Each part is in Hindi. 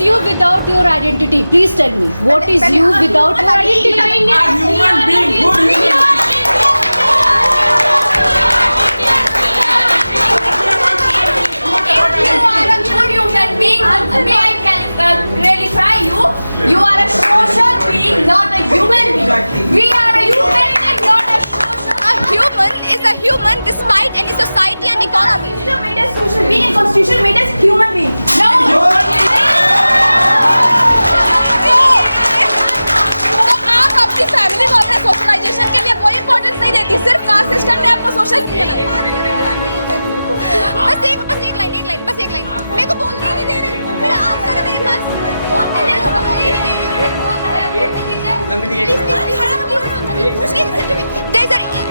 you without your identity? Please tell me. What is you without your identity? A human being, good human being. May I clarify you? You are a social being, not a human being. We are a human being, not a social. A human is a human despite any society and economy. Constitution made us social being and Constitution made us human being. No. तो आप अपनी फैमिली को अपने सोशलाइजेशन के लिए कोई इंपॉर्टेंस नहीं देती, सिर्फ कास्ट सिस्टम ने आपको सोशल किया। बस एक लाइन मेरे को बोलने ही नहीं दे रहे, मेरा आंसर है मेरे पास, बोलने दे रहे, बोलने ही नहीं दे रहे।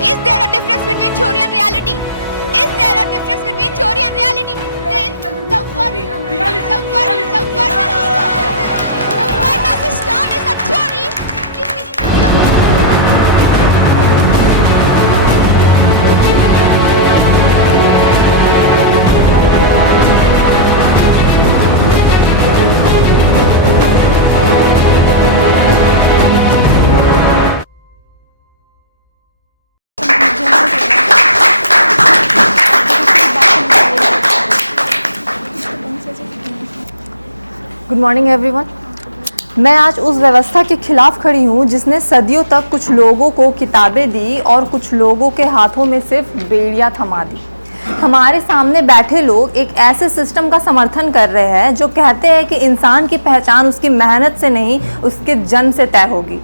Is there a difference between theory and reality? Is there a difference between theory and reality? Then the word system is a theory. Good morning everyone. मैं आज उस व्यवस्था के खिलाफ खड़ी हूँ जिसने सदियों तक कुछ लोगों को किताबें दी और कुछ लोगों के हाथों में सिर्फ बेड़ियाँ थमा दी। हमारे सामने बैठे लोग एक ऐसे सिस्टम का समर्थन कर रहे हैं जो कहते हैं कि इंसान की पहचान उसकी मेहनत से नहीं, उसके जन्म से तय होगी।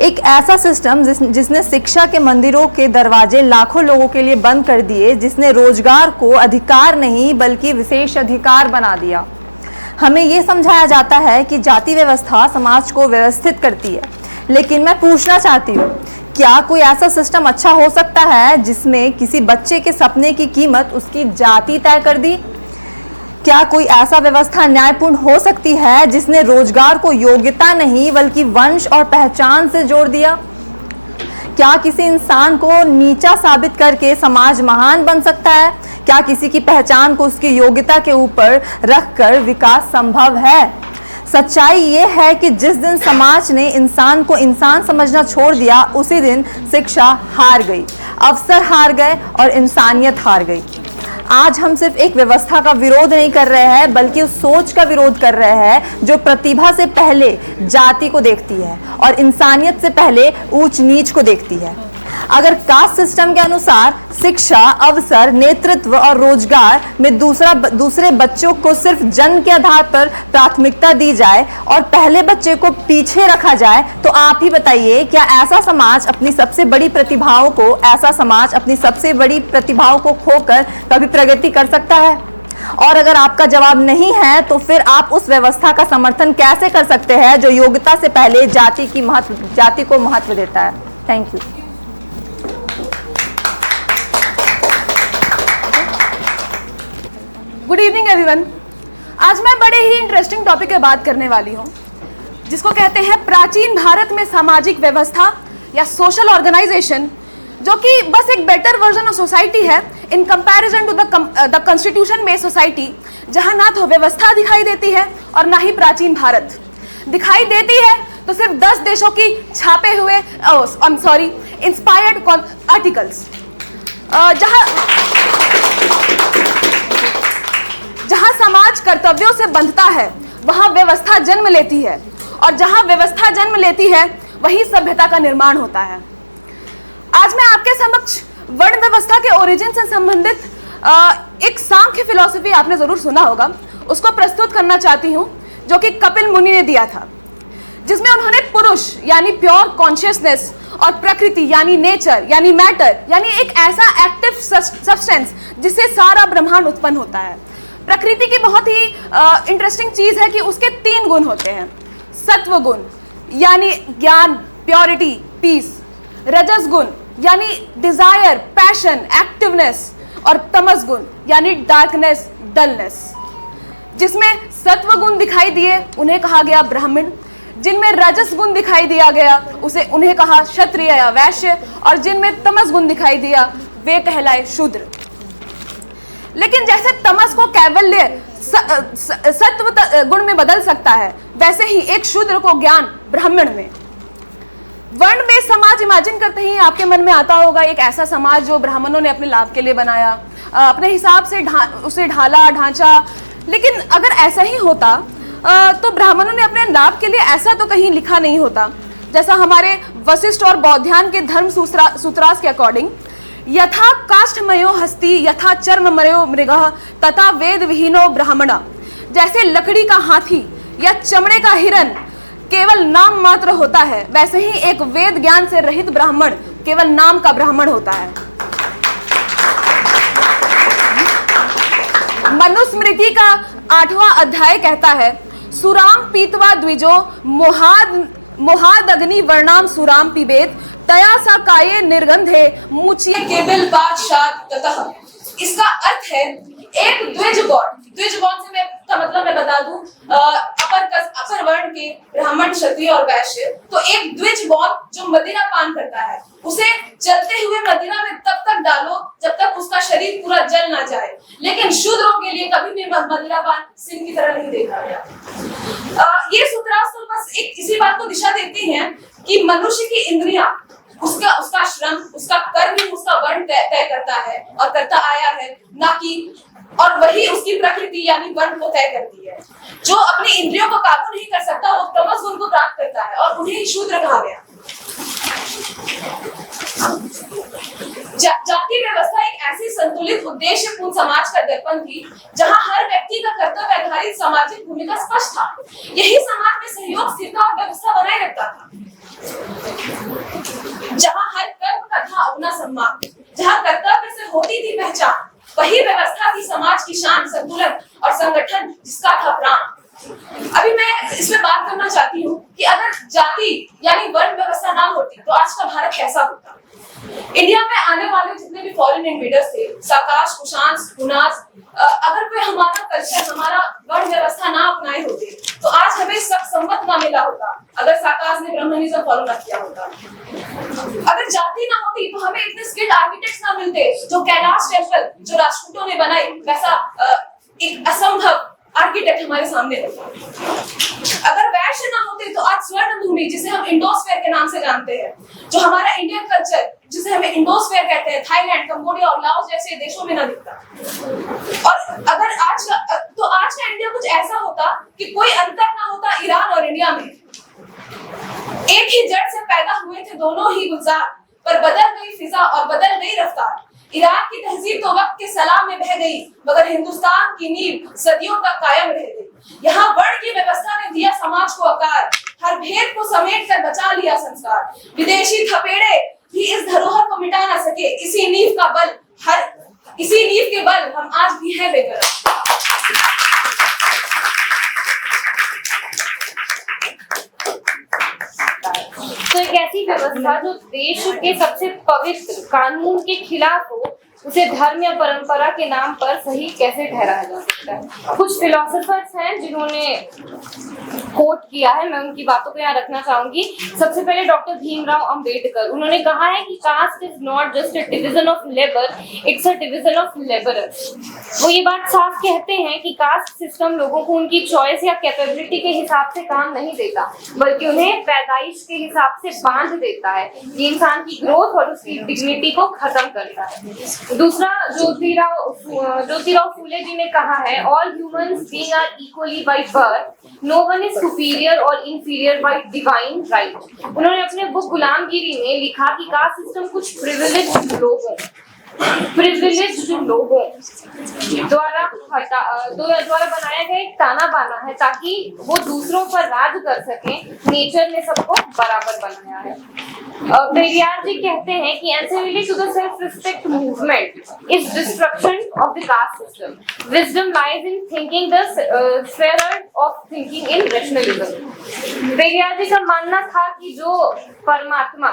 एक ऐसा सिस्टम जिसने शिक्षा के मंदिरों के दरवाजे लाखों लोगों के लिए बंद कर दिए, जिसने रोजगार को अधिकार नहीं बल्कि विशेष अधिकार बना दिया। हमें ये समझाया जाता है कि जाति व्यवस्था समाज को व्यवस्थित करती है, लेकिन मैं पूछना चाहती हूँ, क्या कोई ऐसा सिस्टम अच्छा हो सकता है जिसमें किसी बच्चे के सपने की कीमत उसकी जाति तय कर दी? क्या कोई ऐसा व्यवस्था न्यायपूर्ण हो सकती है जिसने रोजगार को योग्यता नहीं बल्कि वंश और पहचान से जोड़ दिया? क्या किसी इंसान को नीचा साबित करके समाज महान बन सकता है? क्या किसी की पहचान को उसकी योग्यता के ऊपर रखकर विकास संभव है? सच्चाई ये है कि जिस दिन समाज ने इंसान को इंसान समझना छोड़ दिया, उसी दिन शिक्षा हार गई, अवसर हार गए और इंसानियत हार गई। आज हम सिर्फ एक व्यवस्था का विरोध नहीं कर रहे हैं, बल्कि उस सोच का विरोध कर रहे हैं जो प्रतिभा से पहले जाति को देखती है और इंसानियत से पहले ऊंच नीच को देखती है। अगर कास्ट सिस्टम के अनुसार शिक्षा, अवसर, नेतृत्व और रोजगार में दूसरे बच्चों को सिर्फ जन्म के आधार पर प्राथमिकता दी जाए और पहले बच्चे को पीछे रखा जाए, तो आप ही बताइए, क्या ऐसा समाज अपनी सबसे बड़ी प्रतिभाओं को खोकर कभी प्रगति कर सकता है? और अगर आपका जवाब नहीं है, तो फिर आप उस व्यवस्था का समर्थन कैसे कर सकते हैं जो योग्यता से पहले जाति को महत्व देता है? Thank you. Good evening everyone. आज मैं बड़े ही इंटरेस्टिंग टॉपिक पे बात करने वाली हूँ, जिसको कहते हैं प्राचीन भारत में सामाजिक व्यवस्था या सोशल ऑर्गेनाइजेशन, जो कि बस एक बेटर वर्जन ऑफ सोसाइटी है in comparison to the constitution based society, जहाँ ना तो व्यवस्था दिखाई देती है और ना ही प्राचीन भारत दिखाई देती है, तो सिर्फ 10 देशों की छापे हुए इंस्पायर्ड आर्टिकल्स, जहां समाज कर्तव्यों से बंधता है वहां व्यवस्था जन्म लेती है, और जहां व्यवस्था जन्म लेती है वहीं सभ्यता का निर्माण होता है। आज मैं आपके समक्ष वर्ण व्यवस्था के ओरिजिन से संबंधित एक सांख्य फिलॉसफी आपने जरूर सुना होगा, उसको प्रस्तुत करना चाहती हूं, जो कि कपिल मुनि ने दिया था, जिसमें उन्होंने पुरुष यानी प्योर कॉन्शियसनेस और प्रकृति यानी नेचर यानी मैटर यानी एक ऐसा एक्टिव सब्सटेंस जिससे सारा ब्रह्मांड उत्पन्न होता है। प्रकृति की बहुत ही इंटरेस्टिंग चीज है कि उसके 3 गुण होते हैं। सत्व गुण यानी ज्ञान, प्योरिटी, पीस। रजस गुण यानी डिजायर, पैशन, एक्टिवनेस। और तमस गुण यानी डार्कनेस, डलनेस। जिसमें सत्व गुण दिखाई दिए उन्हें कहा गया ब्राह्मण, जिनमें रजस गुण दिखाई दिया गया उन्हें कहा क्षत्रिय या वैश्य, और जिनमें तमस गुण दिखाई दिया वे कहलाए शूद्र। लेकिन जैसे तमस को कैवल्य, सत्व गुण में बदल सकता है, वैसे ही एक शूद्र को ज्ञान ब्राह्मण में। वर्ण बेस्ड समाज इमेजिन करते ही आपके मन में आता होगा एक ऐसा समाज जो ब्राह्मणों ने अपने लाभ के लिए बनाया, अपने हिसाब से उसे ढाला ढांचा। लेकिन अगर ऐसा ही होता तो ब्राह्मणों ने अपने लाभ के लिए ऐसा तो कहीं लिखा नहीं होता। जैसा हमारे वशिष्ठ और बौद्धायन के धर्म सूत्रास के अकॉर्डिंग, यथा काष्ठमयो हस्ति यथा चर्ममयो मृगः तथा वेद विहीनो ब्राह्मण। जैसे लकड़ी का हाथी या चमड़े का हिरन केवल नाम मात्र होता है, वैसे ही एक वेद ज्ञान से रहित ब्राह्मण केवल नाम का ब्राह्मण होता है। मनुस्मृति का 8वां अध्याय कहता है, सुराम पीतवा द्विजो मोहादग्नि वर्णाम सुराम पिबेत तया सा काये निर्गंधे मुचिए केवल बादशाह ततः। इसका अर्थ है एक द्विज बॉन्ड से का मतलब मैं बता दूं, अपर वर्ण के ब्राह्मण क्षत्रिय और वैश्य, तो एक द्विज बॉन्ड जो मदिरा पान करता है उसे जलते हुए मदिरा में तब तक डालो जब तक उसका शरीर पूरा जल ना जाए। लेकिन शूद्रों के लिए कभी भी मदिरा पान सिंह की तरह नहीं देखा गया। ये सूत्रास्त्र बस एक इसी बात को दिशा देती हैं कि मनुष्य की इंद्रियां उसका श्रम, उसका कर्म ही उसका वर्ण तय करता है और करता आया है, ना कि और वही उसकी प्रकृति यानी वर्ण को तय करती है। जो अपनी इंद्रियों को काबू नहीं कर सकता वो तमस गुण को प्राप्त करता है और उन्हें ही शूद्र कहा गया। जाति व्यवस्था एक ऐसी संतुलित उद्देश्यपूर्ण समाज का दर्पण थी जहां हर व्यक्ति का कर्तव्य आधारित सामाजिक भूमिका स्पष्ट था। यही समाज में सहयोग, स्थिरता और व्यवस्था बनाए रखता था, जहां हर कर्म का था अपना सम्मान, जहां कर्तव्य से होती थी पहचान, वही व्यवस्था थी समाज की शान, संतुलन और संगठन जिसका था प्राण। अभी मैं इसमें बात करना चाहती हूँ कि अगर जाति यानी वर्ण व्यवस्था ना होती तो आज का भारत कैसा होता। इंडिया में आने वाले जितने भी फॉरेन इन्वेडर्स थे, साकाश, कुषाण, हुनास, अगर कोई हमारा कल्चर, हमारा वर्ण व्यवस्था ना अपनाए होते तो आज हमें सब संमत ना मिला होता। अगर साकाश ने ब्राह्मणिज्म फॉलो ना किया होता, अगर जाति ना होती तो हमें इतने स्किल्ड आर्किटेक्ट्स ना मिलते जो कैलाश टेम्पल जो राजपूतों ने बनाई वैसा एक असंभव आर्किटेक्ट हमारे सामने होता। अगर वैश्य ना होते तो आज स्वर्ण भूमि जिसे हम इंडोस्फीयर के नाम से जानते हैं, जो हमारा इंडियन कल्चर जिसे हमें इंडोस्फीयर कहते हैं, थाईलैंड, कंबोडिया और लाओस जैसे देशों में ना दिखता। और अगर आज का इंडिया कुछ ऐसा होता कि कोई अंतर ना होता ईरान और इंडिया में। एक ही जड़ से पैदा हुए थे दोनों ही गुलजार, पर बदल गई फिजा और बदल गई रफ्तार। ईरान की तहजीब तो वक्त के सलाम में बह गई, मगर हिंदुस्तान की नींव सदियों तक कायम रह गई। यहाँ वर्ण की व्यवस्था ने दिया समाज को आकार, हर भेद को समेट कर बचा लिया संस्कार। विदेशी थपेड़े भी इस धरोहर को मिटा ना सके, इसी नींव के बल हम आज भी हैं बेकरार। तो एक ऐसी व्यवस्था जो देश के सबसे पवित्र कानून के खिलाफ हो, उसे धर्म या परंपरा के नाम पर सही कैसे ठहराया जा सकता है। कुछ फिलोसोफर्स हैं जिन्होंने कोट किया है, मैं उनकी बातों को यहाँ रखना चाहूंगी। सबसे पहले डॉक्टर भीमराव अंबेडकर, उन्होंने कहा है कि caste is not just a division of labour, it's a division of labourers. वो ये बात साफ कहते हैं कि कास्ट सिस्टम लोगों को उनकी चॉइस या कैपेबिलिटी के हिसाब से काम नहीं देता, बल्कि उन्हें पैदाइश के हिसाब से बांध देता है। ये इंसान की ग्रोथ और उसकी डिग्निटी को खत्म करता है। दूसरा, ज्योतिराव फूले जी ने कहा है, all humans being are equally by birth, no one is superior और इंफीरियर बाय डिवाइन राइट। उन्होंने अपने बुक गुलामगिरी में लिखा कि कास्ट सिस्टम कुछ प्रिविलेज्ड लोगों द्वारा बनाया गया एक ताना बाना है ताकि वो दूसरों पर राज कर सकें। नेचर ने सबको बराबर बनाया है। पेरियार जी कहते हैं कि ancillary to the self-respect movement is destruction of the caste system. Wisdom lies in thinking the sphere of thinking in rationalism. Periyar जी का मानना था कि जो परमात्मा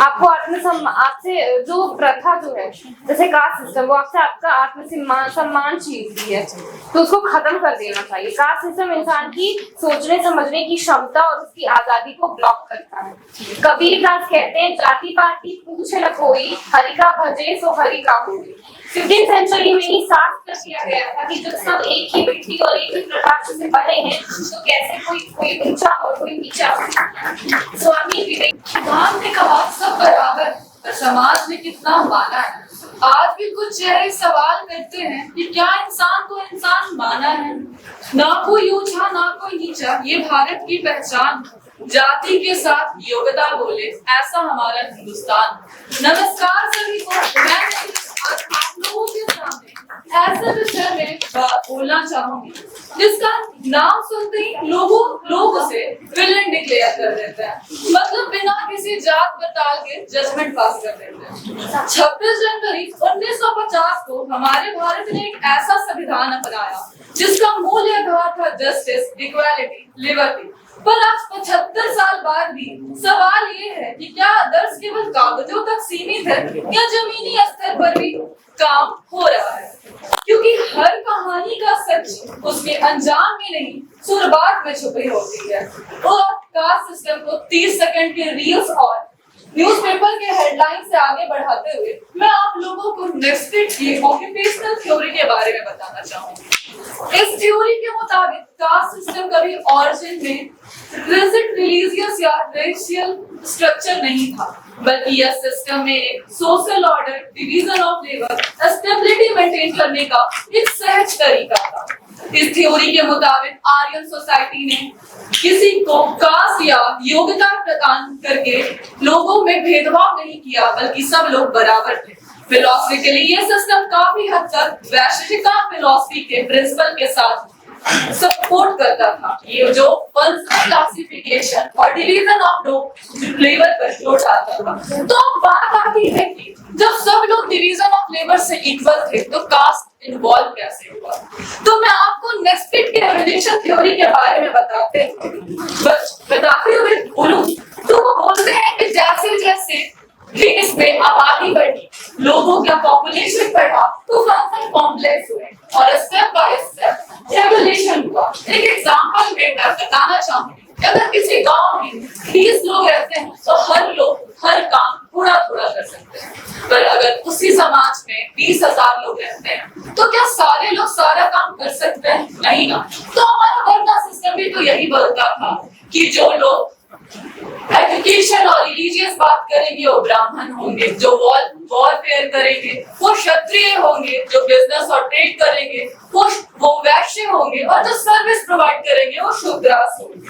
आपको आपसे जो प्रथा जो है जैसे कास्ट सिस्टम, वो आपसे आपका आत्मसम्मान छीनती है, तो उसको खत्म कर देना चाहिए। कास्ट सिस्टम इंसान की सोचने समझने की क्षमता और उसकी आजादी को ब्लॉक करता है। कबीर दास कहते हैं, जाति पाति पूछे न कोई, हरि का भजे सो हरि का होई। 15th सेंचुरी में ही साफ कर दिया गया था कि जब सब एक ही मिट्टी और एक ही प्रकाश से बने हैं तो कैसे कोई ऊंचा और कोई नीचा। स्वामी विवेकानंद ने कहा सब बराबर, पर समाज ने कितना माना है। आज भी कुछ चेहरे सवाल करते हैं कि क्या इंसान को इंसान माना है। ना कोई ऊंचा ना कोई नीचा, ये भारत की पहचान। जाति के साथ योग्यता बोले, ऐसा हमारा हिंदुस्तान। नमस्कार सभी को, मैं आप लोगों के सामने ऐसे विषय में बोलना चाहूंगी जिसका नाम सुनते ही लोग उसे विलेन डिक्लेयर कर देते हैं, मतलब बिना किसी जात पड़ताल के जजमेंट पास कर देते हैं। 26 जनवरी 1950 को हमारे भारत ने एक ऐसा संविधान अपनाया जिसका मूल आधार था जस्टिस, इक्वालिटी, लिबर्टी। पर आज 75 साल बाद भी सवाल ये है कि क्या आदर्श केवल कागजों तक सीमित है या जमीनी स्तर पर भी काम हो रहा है। क्योंकि हर कहानी का सच उसके अंजाम में नहीं, शुरुआत में छुपी होती है। और कास्ट सिस्टम को 30 सेकंड के रील्स और न्यूज़पेपर के हेडलाइन से आगे बढ़ाते हुए मैं आप लोगों को नेक्स्ट की ऑक्यूपेशनल थ्योरी के बारे में बताना चाहूंगी। इस थ्योरी के मुताबिक कास्ट सिस्टम कभी ओरिजिन में रिजिड रिलीजियस या रेशियल स्ट्रक्चर नहीं था, बल्कि यह सिस्टम में एक social order, division of labour, stability maintain करने का एक सहज तरीका था। इस थ्योरी के मुताबिक आर्यन सोसाइटी ने किसी को कास्ट या योग्यता प्रदान करके लोगों में भेदभाव नहीं किया, बल्कि सब लोग बराबर थे। फिलॉसफिकली ये सिस्टम काफी हद तक वैश्विकता फिलॉसफी के प्रिंसिपल के साथ सपोर्ट करता था। ये जो क्लासिफिकेशन और डिवीजन ऑफ लेबर पर जोर डालता था। तो बात आती है कि जब सब लोग डिवीजन ऑफ लेबर से इक्वल थे तो कास्ट इन्वॉल्व कैसे हुआ। तो मैं आपको नेक्स्ट के एवोल्यूशन थ्योरी के बारे में बताते हुए बोलूं तो वो बोलते हैं कि जैसे जैसे देश में आबादी बढ़ी, लोगों का पॉपुलेशन बढ़ा तो फंक्शन कॉम्प्लेक्स हुए और स्टेप बाय स्टेप एवोल्यूशन हुआ। एक एग्जांपल मैं बताना चाहूंगी। अगर किसी गांव में 30 लोग रहते हैं तो हर लोग हर काम थोड़ा थोड़ा कर सकते हैं, पर अगर उसी समाज में 20,000 लोग रहते हैं तो क्या सारे लोग सारा काम कर सकते हैं? नहीं ना। तो हमारा वर्ना सिस्टम भी तो यही बोलता था कि जो लोग एजुकेशन और रिलीजियस बात करेंगे वो ब्राह्मण होंगे, जो वॉरफेयर करेंगे वो क्षत्रिय होंगे, जो बिजनेस और ट्रेड करेंगे वो वैश्य होंगे और जो सर्विस प्रोवाइड करेंगे वो शूद्रास होंगे।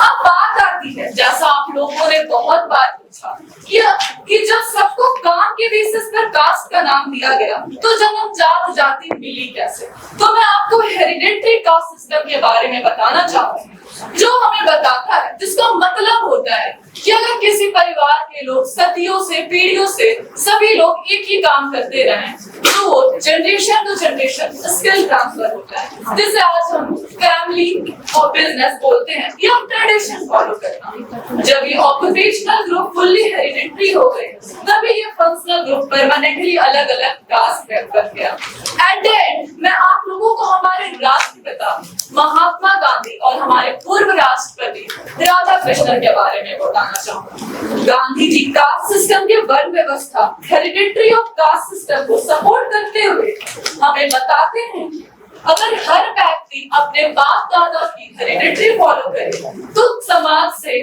अब बात आती है, जैसा आप लोगों ने बहुत बार पूछा कि जब सबको काम के बेसिस पर कास्ट का नाम दिया गया तो जन्म जात जाति मिली कैसे। तो मैं आपको हेरिडेटरी कास्ट सिस्टम के बारे में बताना चाहूंगी, जो हमें बताता है, जिसका मतलब होता है कि अगर किसी परिवार के लोग सदियों से पीढ़ियों से सभी लोग एक ही काम करते रहे तो वो generation to generation skill transfer होता है, जिसे आज हम फैमिली और बिजनेस बोलते हैं। ये हम ट्रेडिशन फॉलो करना। जब ये ऑक्यूपेशनल ग्रुप फुल्ली हेरिडेटरी हो गए तभी ये फंक्शनल ग्रुप परमानेंटली अलग अलग टास्क कर गया। एट द एंड मैं आप लोगों को हमारे राष्ट्रपिता महात्मा गांधी और हमारे पूर्व राष्ट्रपति राधा कृष्णन के बारे में बताना चाहूंगा। गांधी जी कास्ट सिस्टम के वर्ण व्यवस्था हेरिडेटरी ऑफ कास्ट सिस्टम को सपोर्ट करते हुए हमें बताते हैं कि अगर हर व्यक्ति अपने बाप दादा की हेरिडेटरी फॉलो करे तो समाज से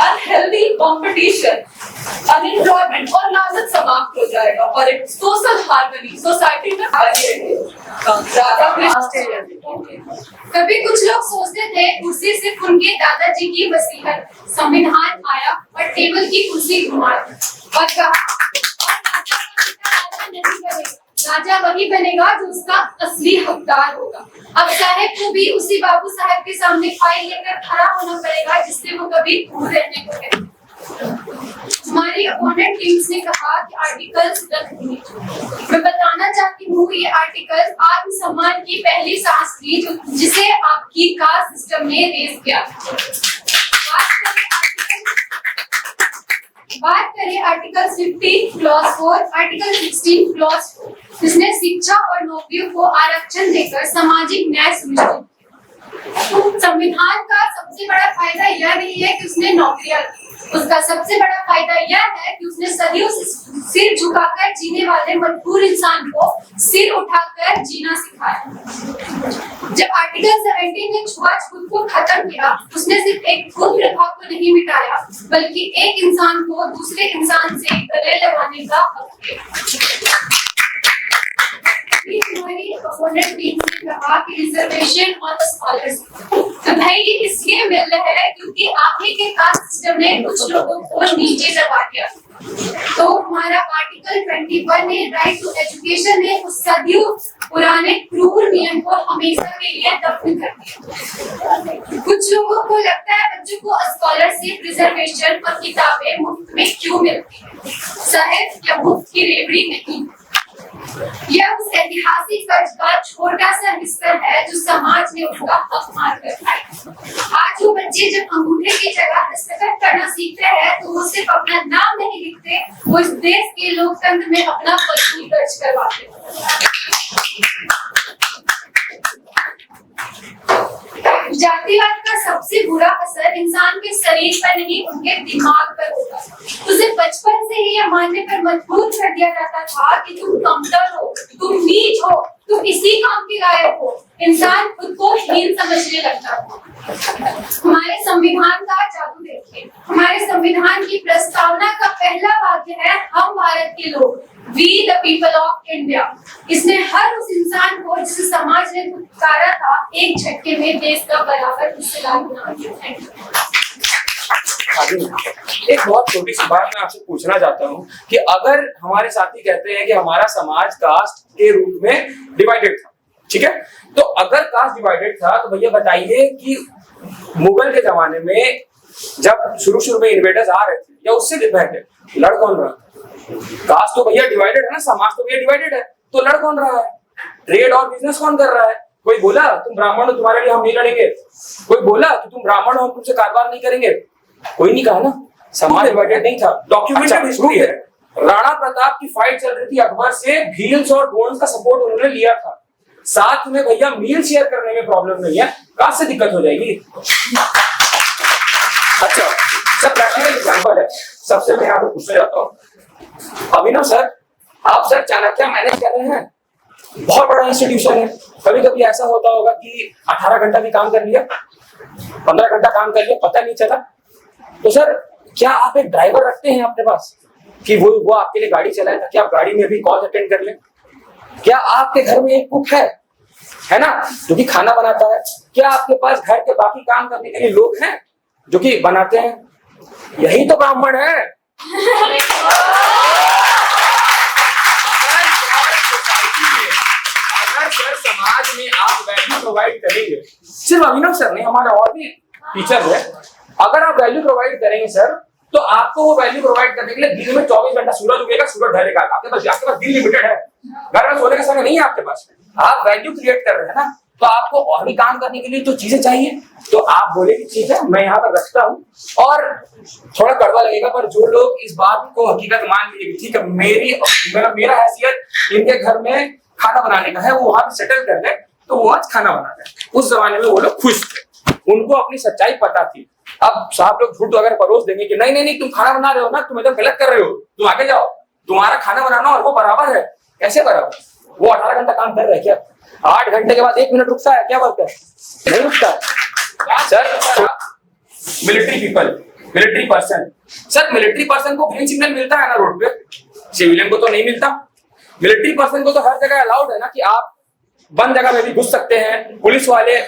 अनहेल्दी कंपटीशन, अनएम्प्लॉयमेंट और लालच समाप्त हो जाएगा और एक सोशल हार्मनी सोसाइटी में आ जाएगी। कभी कुछ लोग सोचते थे कुर्सी सिर्फ उनके दादाजी की वसीयत। संविधान आया और टेबल की कुर्सी घुमा और कहा राजा वही बनेगा जो उसका असली हकदार होगा। अब साहब को भी उसी बाबू साहब के सामने फाइल लेकर खड़ा होना पड़ेगा जिससे वो कभी दूर रहने को कहते। हमारी अपोनेंट टीम्स ने कहा कि आर्टिकल्स रद्द होने चाहिए। मैं बताना चाहती हूँ ये आर्टिकल आत्मसम्मान की पहली सांस थी जिसे आपकी कास्ट सिस्टम ने रेज किया। बात करें आर्टिकल 15 क्लॉज 4, आर्टिकल 16 क्लॉज 4 जिसने शिक्षा और नौकरियों को आरक्षण देकर सामाजिक न्याय सुनिश्चित किया। संविधान का सबसे बड़ा फायदा यह नहीं है कि उसने नौकरियां दी, उसका सबसे बड़ा फायदा यह है कि उसने सदियों से सिर झुकाकर जीने वाले मजबूर इंसान को सिर उठाकर जीना सिखाया। जब आर्टिकल 17 ने छुआछूत को खत्म किया, उसने सिर्फ एक भूत प्रभाव को नहीं मिटाया, बल्कि एक इंसान को दूसरे इंसान से गले लगाने का हक दिया। हमारी अपोनेंट टीम ने कहा कि रिजर्वेशन और स्कॉलर्स, तो भाई ये इसलिए मिल रहा है क्योंकि आगे के कास्ट सिस्टम ने कुछ लोगों को नीचे दबा दिया। तो हमारा आर्टिकल 21 ने राइट टू एजुकेशन ने उस सदियों पुराने क्रूर नियम को हमेशा के लिए दफन कर दिया। कुछ लोगों को लगता है बच्चों को स्कॉलरशिप, रिजर्वेशन और किताबें मुफ्त में क्यों मिलती है? साहित्य या मुफ्त की रेवड़ी नहीं, यह उस ऐतिहासिक कर्ज का छोटा सा हिस्सा है जो समाज ने उसका हक मान कर खाया। आज वो बच्चे जब अंगूठे की जगह दस्तखत करना सीखते हैं तो वो सिर्फ अपना नाम नहीं लिखते, वो इस देश के लोकतंत्र में अपना पद दर्ज करवाते हैं। जातिवाद का सबसे बुरा असर इंसान के शरीर पर नहीं, उनके दिमाग पर होता है। उसे बचपन से ही यह मानने पर मजबूर कर दिया जाता था कि तुम कमतर हो, तुम नीच हो, तुम इसी काम के लायक हो। इंसान खुद को हीन समझने लगता था। हमारे संविधान का जादू देखिए। हमारे संविधान की प्रस्तावना का पहला वाक्य है, हम भारत के लोग, we the people of India. इसने हर उस इंसान को जिसे समाज ने पुकारा था, एक झटके में देश का बराबर हिस्सेदार बना दिया। एक बहुत छोटी सी बात मैं आपसे पूछना चाहता हूँ कि अगर हमारे साथी कहते हैं कि हमारा समाज कास्ट के रूप में डिवाइडेड था, ठीक है, तो अगर कास्ट डिवाइडेड था तो भैया बताइए कि मुगल के जमाने में जब शुरू में इन्वेडर्स आ रहे थे या उससे भी पहले लड़ कौन रहा? कास्ट तो भैया डिवाइडेड है ना, समाज तो भैया डिवाइडेड है, तो लड़ कौन रहा है? ट्रेड और बिजनेस कौन कर रहा है? कोई बोला तुम ब्राह्मण हो, तुम्हारे लिए हम नहीं लड़ेंगे? कोई बोला कि तुम ब्राह्मण हो, हम तुमसे कारोबार नहीं करेंगे? कोई नहीं कहा ना, समाज डिवाइडेड नहीं था। डॉक्यूमेंटेड हिस्ट्री है। राणा प्रताप की फाइट चल रही थी अकबर से, भील्स और गोंड्स का सपोर्ट उन्होंने लिया था। साथ में भैया मील शेयर करने में प्रॉब्लम नहीं है, कास्ट से दिक्कत हो जाएगी। अच्छा, सब प्रैक्टिकल एग्जांपल है। सबसे मैं आपको पूछना चाहता हूँ, अभिनव सर, आप सर चाणक्य मैनेज कर रहे हैं, बहुत बड़ा इंस्टीट्यूशन है। कभी कभी ऐसा होता होगा कि 18 घंटा भी काम कर लिया, 15 घंटा काम कर लिया, पता नहीं चला। तो सर क्या आप एक ड्राइवर रखते हैं अपने पास कि वो आपके लिए गाड़ी चलाए ताकि आप गाड़ी में भी कॉल अटेंड कर लें? क्या आपके घर में एक कुक है ना, जो कि खाना बनाता है? क्या आपके पास घर के बाकी काम करने के लिए लोग हैं जो कि बनाते हैं? यही तो ब्राह्मण है। अगर सर समाज में आप वैल्यू प्रोवाइड करेंगे, सिर्फ अभिनव सर नहीं, हमारा और भी टीचर है, अगर आप वैल्यू प्रोवाइड करेंगे सर, तो आपको वो वैल्यू प्रोवाइड करने के लिए दिन में 24 घंटा सूरज उगेगा, सूरज ढलेगा। आपके पास दिन लिमिटेड है, घर में सोने का समय नहीं है आपके पास। आप वैल्यू क्रिएट कर रहे हैं ना, तो आपको और भी काम करने के लिए जो चीजें चाहिए, तो आप बोले कि ठीक है मैं यहाँ पर रखता हूँ। और थोड़ा कड़वा लगेगा, पर जो लोग इस बात को हकीकत मान लीजिए, ठीक है मेरा हैसियत इनके घर में खाना बनाने का है, वो वहां सेटल कर ले, तो वो आज खाना बना रहे। उस जमाने में वो लोग खुश थे, उनको अपनी सच्चाई पता थी। अब साहब लोग झूठ वगैरह परोस देंगे कि नहीं तुम खाना बना रहे हो ना, तुम एकदम गलत कर रहे हो, तुम आगे जाओ, तुम्हारा खाना बनाना और वो बराबर है। कैसे बराबर? वो 18 घंटा काम कर रहे हैं क्या? 8 घंटे के बाद 1 मिनट रुकता है क्या? वर्कर नहीं रुकता। Sir military person, sir military person को ग्रीन सिग्नल मिलता है ना रोड पे, सिविलियन को तो नहीं मिलता। मिलिट्री पर्सन को तो हर जगह अलाउड है ना कि आप बंद जगह में भी घुस सकते हैं। पुलिस वाले